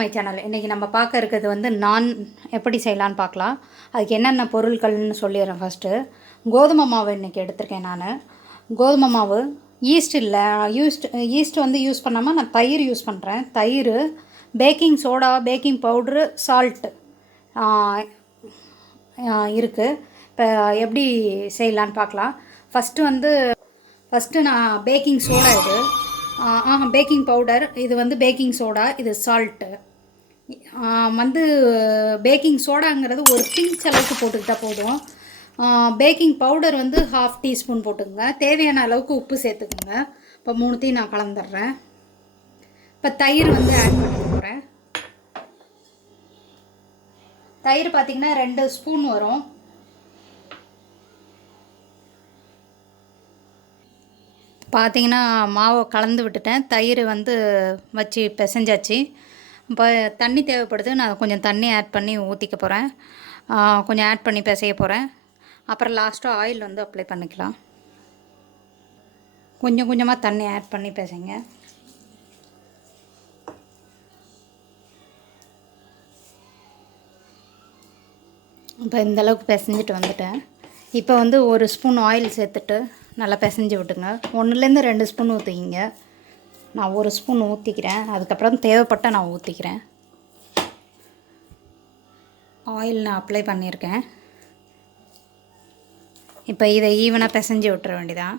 கோதுமை சேனல். இன்றைக்கி நம்ம பார்க்க இருக்கிறது வந்து நான் எப்படி செய்யலான்னு பார்க்கலாம். அதுக்கு என்னென்ன பொருட்கள்னு சொல்லிடுறேன். ஃபஸ்ட்டு கோதுமை மாவு இன்றைக்கி எடுத்திருக்கேன் நான். கோதுமை மாவு, ஈஸ்ட் இல்லை, ஈஸ்ட் வந்து யூஸ் பண்ணாமல் நான் தயிர் யூஸ் பண்ணுறேன். தயிர், baking soda, baking powder, salt இருக்குது. இப்போ எப்படி செய்யலான்னு பார்க்கலாம். ஃபஸ்ட்டு நான் பேக்கிங் சோடா, இது பேக்கிங் பவுடர், இது வந்து பேக்கிங் சோடா, இது சால்ட்டு. வந்து பேக்கிங் சோடாங்கிறது ஒரு பிஞ்ச் அளவுக்கு போட்டுக்கிட்டால் போதும். பேக்கிங் பவுடர் வந்து 1/2 டீஸ்பூன் போட்டுக்கோங்க. தேவையான அளவுக்கு உப்பு சேர்த்துக்குங்க. இப்போ 3த்தையும் நான் கலந்துடுறேன். இப்போ தயிர் வந்து ஆட் பண்ண போகிறேன். தயிர் பார்த்திங்கன்னா 2 ஸ்பூன் வரும். பார்த்திங்கன்னா மாவை கலந்து விட்டுட்டேன். தயிர் வந்து வச்சு பிசைஞ்சாச்சு. இப்போ தண்ணி தேவைப்படுது. நான் கொஞ்சம் தண்ணி ஆட் பண்ணி ஊற்றிக்க போகிறேன். கொஞ்சம் ஆட் பண்ணி பிசைய போகிறேன். அப்புறம் லாஸ்ட்டாக ஆயில் வந்து அப்ளை பண்ணிக்கலாம். கொஞ்சம் கொஞ்சமாக தண்ணி ஆட் பண்ணி பிசைங்க. இப்போ இந்தளவுக்கு பிசைஞ்சிட்டு வந்துட்டேன். இப்போ வந்து 1 ஸ்பூன் ஆயில் சேர்த்துட்டு நல்லா பிசைஞ்சு விட்டுங்க. 1லேருந்து 2 ஸ்பூன் ஊற்றிக்கிங்க. நான் 1 ஸ்பூன் ஊற்றிக்கிறேன். அதுக்கப்புறம் தேவைப்பட்டால் நான் ஊற்றிக்கிறேன். ஆயில் நான் அப்ளை பண்ணியிருக்கேன். இப்போ இதை ஈவனாக பிசைஞ்சு விட்டுற வேண்டியதான்.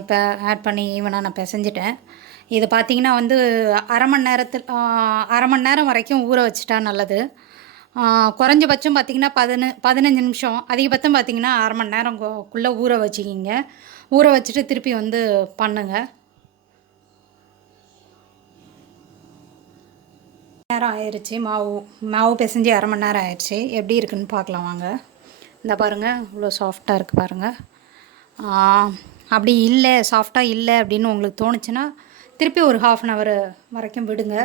இப்போ ஆட் பண்ணி ஈவனாக நான் பிசைஞ்சிட்டேன். இது பார்த்திங்கன்னா வந்து அரை மணி நேரம் வரைக்கும் ஊற வச்சுட்டா நல்லது. குறைஞ்சபட்சம் பார்த்திங்கன்னா 15 நிமிஷம், அதிகபட்சம் பார்த்திங்கன்னா அரை மணி நேரம்குள்ளே ஊற வச்சுக்கிங்க. ஊற வச்சுட்டு திருப்பி வந்து பண்ணுங்கள். நேரம் ஆயிடுச்சு. மாவு பிசைஞ்சு அரை மணி நேரம் ஆயிடுச்சு. எப்படி இருக்குதுன்னு பார்க்கலாம் வாங்க. இந்த பாருங்கள், இவ்வளோ சாஃப்டாக இருக்குது பாருங்கள். அப்படி இல்லை, சாஃப்டாக இல்லை அப்படின்னு உங்களுக்கு தோணுச்சுன்னா திருப்பி ஒரு 1/2 அன் ஹவர் வரைக்கும் விடுங்க.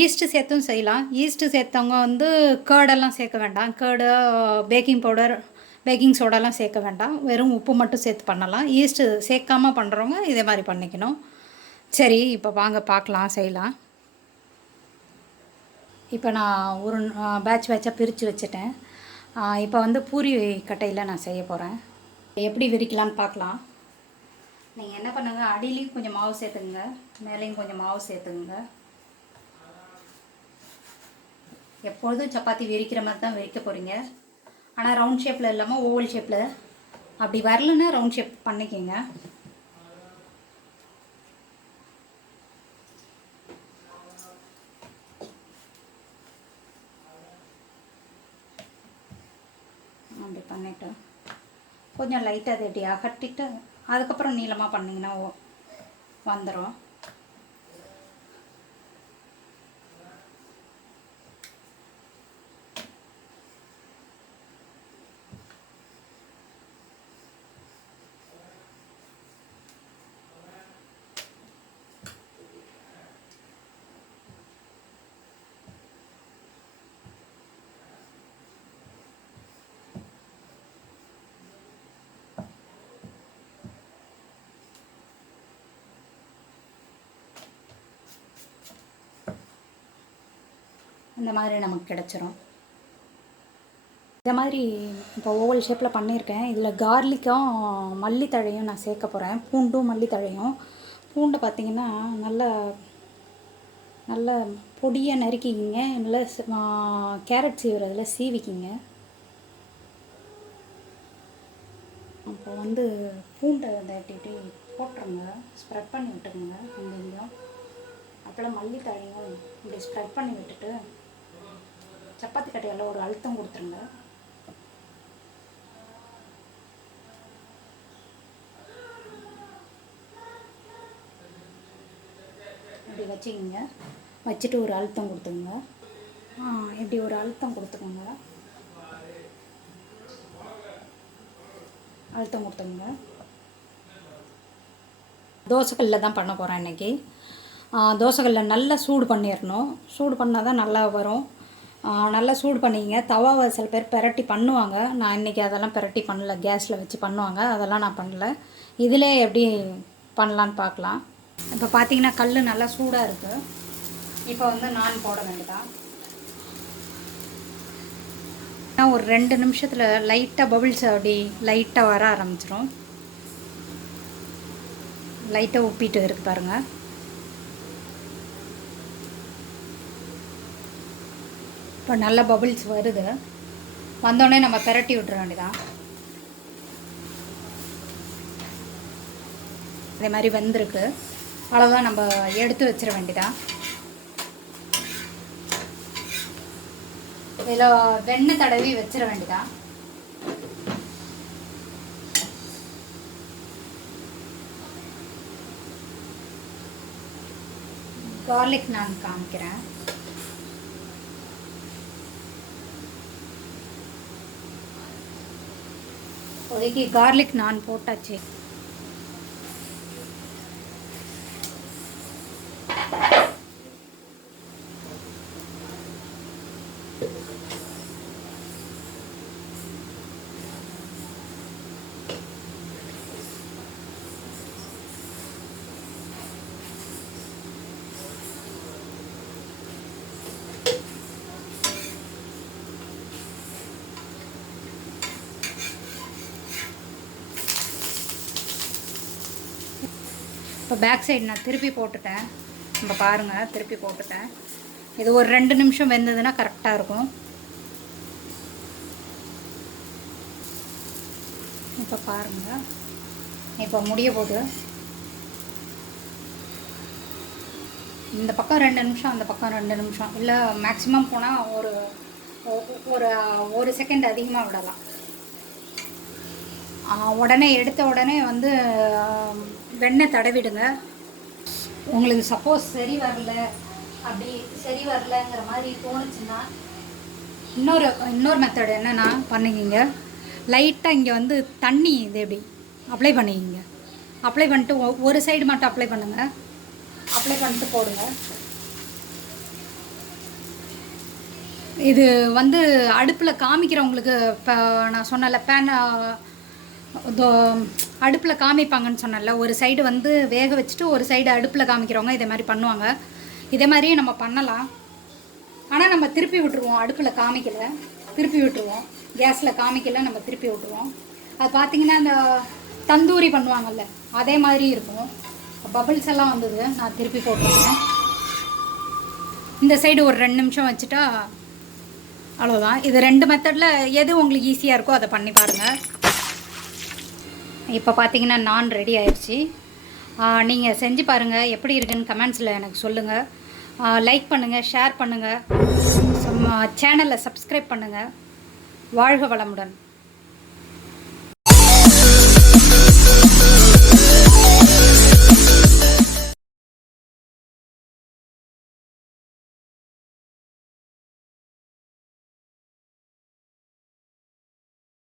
ஈஸ்ட்டு சேர்த்தும் செய்யலாம். ஈஸ்ட்டு சேர்த்தவங்க வந்து கேர்டெல்லாம் சேர்க்க வேண்டாம். கேர்டு, பேக்கிங் பவுடர், பேக்கிங் சோடாலாம் சேர்க்க வேண்டாம். வெறும் உப்பு மட்டும் சேர்த்து பண்ணலாம். ஈஸ்ட்டு சேர்க்காமல் பண்ணுறவங்க இதே மாதிரி பண்ணிக்கணும். சரி, இப்போ வாங்க பார்க்கலாம், செய்யலாம். இப்போ நான் ஒரு பேட்சாக பிரித்து வச்சுட்டேன். இப்போ வந்து பூரி கட்டையில் நான் செய்ய போகிறேன். எப்படி விரிக்கலான்னு பார்க்கலாம். நீங்கள் என்ன பண்ணுங்கள், அடியிலையும் கொஞ்சம் மாவு சேர்த்துக்குங்க, மேலேயும் கொஞ்சம் மாவு சேர்த்துக்குங்க. எப்பொழுதும் சப்பாத்தி விரிக்கிற மாதிரி தான் விரிக்க போகிறீங்க. ஆனால் ரவுண்ட் ஷேப்பில் இல்லாமல் ஓவல் ஷேப்பில். அப்படி வரலன்னா ரவுண்ட் ஷேப் பண்ணிக்கோங்க. அப்படி பண்ணிவிட்டு கொஞ்சம் லைட்டாக அதை இப்படி அகட்டிட்டு அதுக்கப்புறம் நீளமாக பண்ணிங்கன்னா வந்துடும். இந்த மாதிரி நமக்கு கிடச்சிரும். இந்த மாதிரி இப்போ ஓவல் ஷேப்பில் பண்ணியிருக்கேன். இதில் கார்லிக்கும் மல்லித்தழையும் நான் சேர்க்க போகிறேன். பூண்டும் மல்லித்தழையும். பூண்டை பார்த்திங்கன்னா நல்ல பொடியாக நறுக்கிக்கிங்க. நல்லா கேரட் சீவுறதில் சீவிக்கிங்க. அப்போ வந்து பூண்டை தட்டிட்டு போட்டுருங்க, ஸ்ப்ரெட் பண்ணி விட்டுருங்க இங்கேயும். அப்புறம் மல்லித்தழையும் இப்படி ஸ்ப்ரெட் பண்ணி விட்டுட்டு சப்பாத்தி கட்டையால் ஒரு அழுத்தம் கொடுத்துருங்க. இப்படி வச்சுக்கிங்க. வச்சுட்டு ஒரு அழுத்தம் கொடுத்துருங்க. இப்படி ஒரு அழுத்தம் கொடுத்துக்கோங்க. அழுத்தம் கொடுத்துங்க. தோசைக்கல்லில் தான் பண்ண போகிறேன் இன்றைக்கி. தோசைக்கல்லில் நல்லா சூடு பண்ணிடணும். சூடு பண்ணால் தான் நல்லா வரும். நல்லா சூடு பண்ணிங்க. தவாவை சில பேர் பிரட்டி பண்ணுவாங்க. நான் இன்றைக்கி அதெல்லாம் பிரட்டி பண்ணல, கேஸில் வச்சு பண்ணுவாங்க. அதெல்லாம் நான் பண்ணல. இதிலே எப்படி பண்ணலான்னு பார்க்கலாம். இப்போ பார்த்திங்கன்னா கல் நல்லா சூடாக இருக்குது. இப்போ வந்து நான் போட வேண்டியதான். ஒரு 2 நிமிஷத்தில் லைட்டாக பபிள்ஸ் அப்படி லைட்டாக வர ஆரம்பிச்சிடும். லைட்டாக உப்பிட்டு இருக்கு பாருங்கள். இப்போ நல்ல பபிள்ஸ் வருது. வந்தோடனே நம்ம பிரட்டி விட்டுற வேண்டியதான். அதே மாதிரி வந்திருக்கு. அவ்வளோதான், நம்ம எடுத்து வச்சிட வேண்டியதான். இதில் வெண்ணெய் தடவி வச்சிட வேண்டியதான். கார்லிக் நான் காமிக்கிறேன். இப்போதைக்கு கார்லிக் நான் போட்டாச்சு. இப்போ பேக் சைடு நான் திருப்பி போட்டுட்டேன். நம்ம பாருங்கள், திருப்பி போட்டுட்டேன். இது ஒரு 2 நிமிஷம் வெந்ததுன்னா கரெக்டாக இருக்கும். இப்போ பாருங்கள், இப்போ முடிய போகுது. இந்த பக்கம் 2 நிமிஷம், அந்த பக்கம் 2 நிமிஷம், இல்லை மேக்ஸிமம் போனால் ஒரு செகண்ட் அதிகமாக விடலாம். உடனே எடுத்த உடனே வந்து வெண்ணெய் தடவிடுங்க. உங்களுக்கு சப்போஸ் சரி வரலங்கிற மாதிரி தோணுச்சுன்னா இன்னொரு மெத்தட் என்னென்னா பண்ணிக்கிங்க. லைட்டாக இங்கே வந்து தண்ணி இது எப்படி அப்ளை பண்ணிக்கிங்க. அப்ளை பண்ணிட்டு ஒரு சைடு மட்டும் அப்ளை பண்ணுங்கள். அப்ளை பண்ணிட்டு போடுங்க. இது வந்து அடுப்பில் காமிக்கிறவங்களுக்கு இப்போ நான் சொன்னல அடுப்பில் காமிப்பாங்கன்னு சொன்னல, ஒரு சைடு வந்து வேக வச்சுட்டு ஒரு சைடு அடுப்பில் காமிக்கிறவங்க இதே மாதிரி பண்ணுவாங்க. இதே மாதிரியே நம்ம பண்ணலாம். ஆனால் நம்ம திருப்பி விட்டுருவோம். அடுப்பில் காமிக்கலை, திருப்பி விட்டுருவோம். கேஸில் காமிக்கலை, நம்ம திருப்பி விட்டுருவோம். அது பார்த்திங்கன்னா அந்த தந்தூரி பண்ணுவாங்கள்ல, அதே மாதிரி இருக்கும். பபிள்ஸ் எல்லாம் வந்தது, நான் திருப்பி போட்டுருக்கேன். இந்த சைடு ஒரு 2 நிமிஷம் வச்சுட்டா அவ்வளோதான். இது 2 மெத்தடில் எது உங்களுக்கு ஈஸியாக இருக்கோ அதை பண்ணி பாருங்கள். இப்போ பார்த்தீங்கன்னா நான் ரெடி ஆயிடுச்சு. நீங்கள் செஞ்சு பாருங்கள், எப்படி இருக்குன்னு கமெண்ட்ஸில் எனக்கு சொல்லுங்கள். லைக் பண்ணுங்கள், ஷேர் பண்ணுங்கள், சேனலை சப்ஸ்கிரைப் பண்ணுங்கள். வாழ்க வளமுடன்.